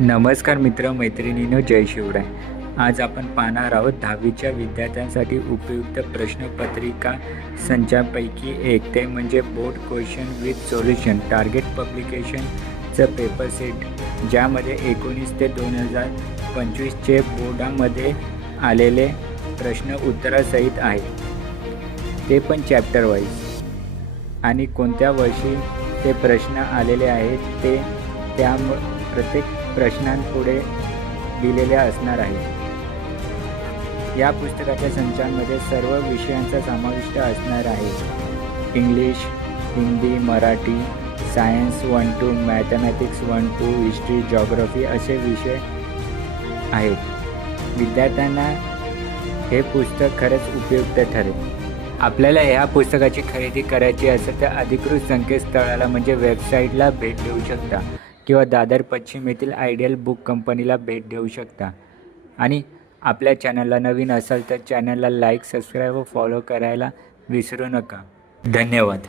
नमस्कार मित्र मैत्रिणींनो, जय शिवराय. आज आपण पाहणार आहोत 10वीच्या विद्यार्थ्यांसाठी उपयुक्त प्रश्नपत्रिका संचापैकी एक, ते म्हणजे board question with solution target पब्लिकेशनचं पेपर सेट, ज्यामध्ये 19 ते 2025चे बोर्डामध्ये आलेले प्रश्न उत्तरासहित आहेत, ते पण चॅप्टर वाईज, आणि कोणत्या वर्षी ते प्रश्न आलेले आहेत ते त्या प्रत्येक प्रश्नांपुढे दिलेले असणार आहे. या पुस्तकाच्या संचामध्ये सर्व विषयांचा समाविष्ट असणार आहे. English, Hindi, Marathi, science 1-2, mathematics 1-2, history, geography असे विषय आहेत. विद्यार्थ्यांना हे पुस्तक खरंच उपयुक्त ठरेल. आपल्याला ह्या पुस्तकाची खरेदी करायची असेल तर अधिकृत संकेतस्थळाला म्हणजे वेबसाईटला भेट देऊ शकता किंवा दादर पश्चिम येथील आयडियल बुक कंपनीला भेट देऊ शकता. आणि आपल्या चॅनलला नवीन असाल तर चॅनलला लाईक, सबस्क्राईब व फॉलो करायला विसरू नका. धन्यवाद.